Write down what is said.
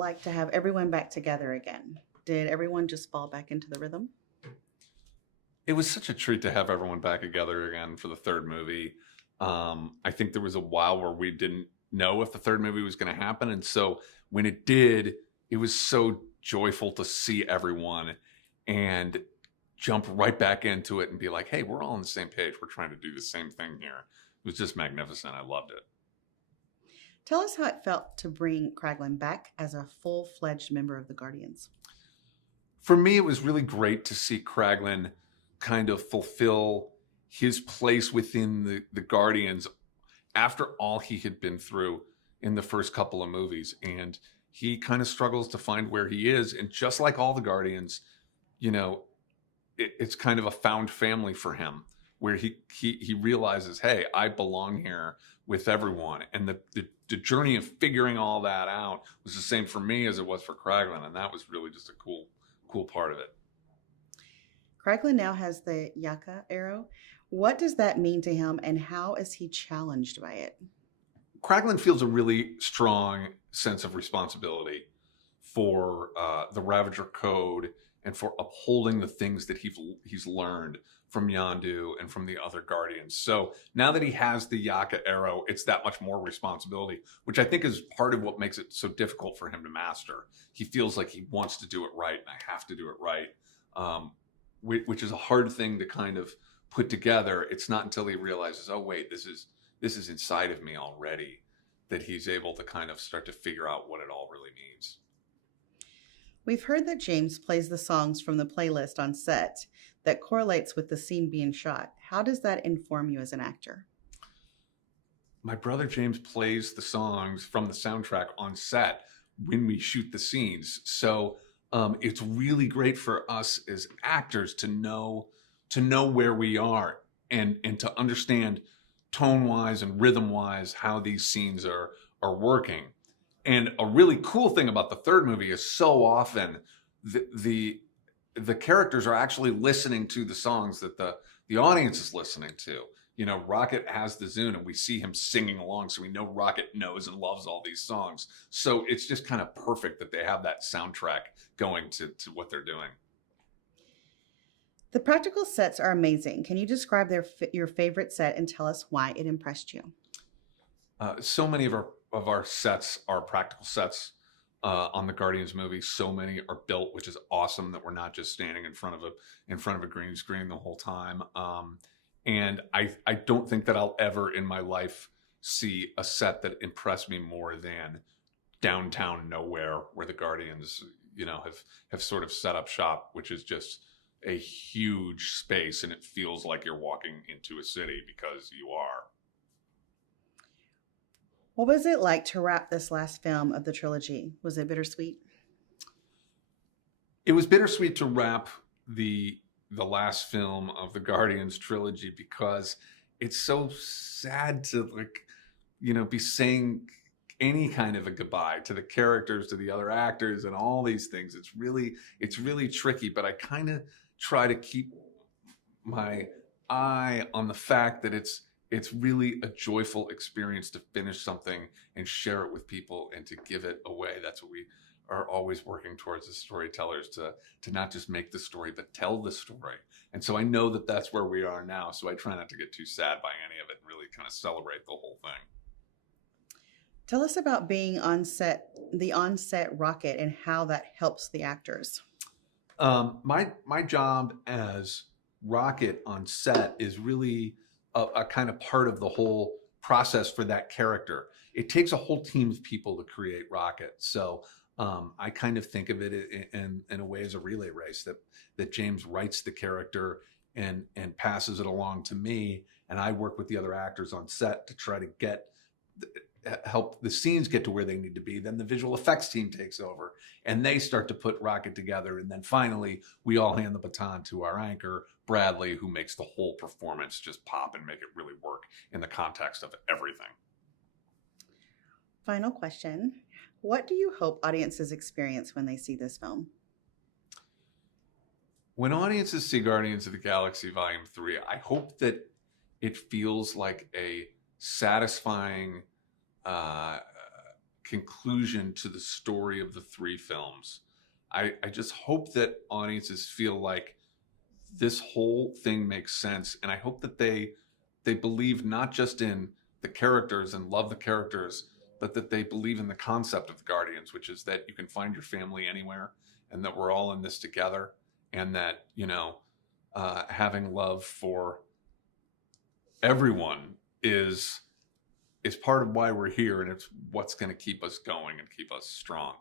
like to have everyone back together again? Did everyone just fall back into the rhythm? It was such a treat to have everyone back together again for the third movie. I think there was a while where we didn't know if the third movie was going to happen. And so when it did, it was so joyful to see everyone and jump right back into it and be like, hey, we're all on the same page. We're trying to do the same thing here. It was just magnificent. I loved it. Tell us how it felt to bring Kraglin back as a full fledged member of the Guardians. For me, it was really great to see Kraglin kind of fulfill his place within the Guardians after all he had been through in the first couple of movies. And he kind of struggles to find where he is. And just like all the Guardians, you know, it's kind of a found family for him where he realizes, hey, I belong here with everyone. And the journey of figuring all that out was the same for me as it was for Kraglin. And that was really just a cool part of it. Kraglin now has the Yaka arrow. What does that mean to him, and how is he challenged by it? Kraglin feels a really strong sense of responsibility for the Ravager Code and for upholding the things that he's learned from Yondu and from the other Guardians. So now that he has the Yaka arrow, it's that much more responsibility, which I think is part of what makes it so difficult for him to master. He feels like he wants to do it right, and I have to do it right, which is a hard thing to kind of put together. It's not until he realizes, oh wait, this is inside of me already, that he's able to kind of start to figure out what it all really means. We've heard that James plays the songs from the playlist on set that correlates with the scene being shot. How does that inform you as an actor? My brother James plays the songs from the soundtrack on set when we shoot the scenes. So it's really great for us as actors to know where we are and to understand tone wise and rhythm wise how these scenes are working. And a really cool thing about the third movie is so often the characters are actually listening to the songs that the audience is listening to. You know, Rocket has the Zune and we see him singing along, so we know Rocket knows and loves all these songs. So it's just kind of perfect that they have that soundtrack going to what they're doing. The practical sets are amazing. Can you describe your favorite set and tell us why it impressed you? So many of our sets are practical sets on the Guardians movie. So many are built, which is awesome that we're not just standing in front of a green screen the whole time. And I don't think that I'll ever in my life see a set that impressed me more than downtown nowhere, where the Guardians, you know, have sort of set up shop, which is just a huge space, and it feels like you're walking into a city because you are. What was it like to wrap this last film of the trilogy? Was it bittersweet? It was bittersweet to wrap the last film of the Guardians trilogy because it's so sad to, like, you know, be saying any kind of a goodbye to the characters, to the other actors, and all these things. It's really tricky, but I kind of try to keep my eye on the fact that it's really a joyful experience to finish something and share it with people and to give it away. That's what we are always working towards as storytellers, to not just make the story, but tell the story. And so I know that that's where we are now. So I try not to get too sad by any of it and really kind of celebrate the whole thing. Tell us about being on set, the on-set Rocket, and how that helps the actors. My job as Rocket on set is really a kind of part of the whole process for that character. It takes a whole team of people to create Rocket. So I kind of think of it in a way as a relay race, that James writes the character and passes it along to me, and I work with the other actors on set to try to help the scenes get to where they need to be. Then the visual effects team takes over and they start to put Rocket together. And then finally, we all hand the baton to our anchor, Bradley, who makes the whole performance just pop and make it really work in the context of everything. Final question. What do you hope audiences experience when they see this film? When audiences see Guardians of the Galaxy Volume 3, I hope that it feels like a satisfying conclusion to the story of the three films. I just hope that audiences feel like this whole thing makes sense, and I hope that they believe not just in the characters and love the characters, but that they believe in the concept of the Guardians, which is that you can find your family anywhere, and that we're all in this together, and that, you know, having love for everyone is part of why we're here, and it's what's going to keep us going and keep us strong.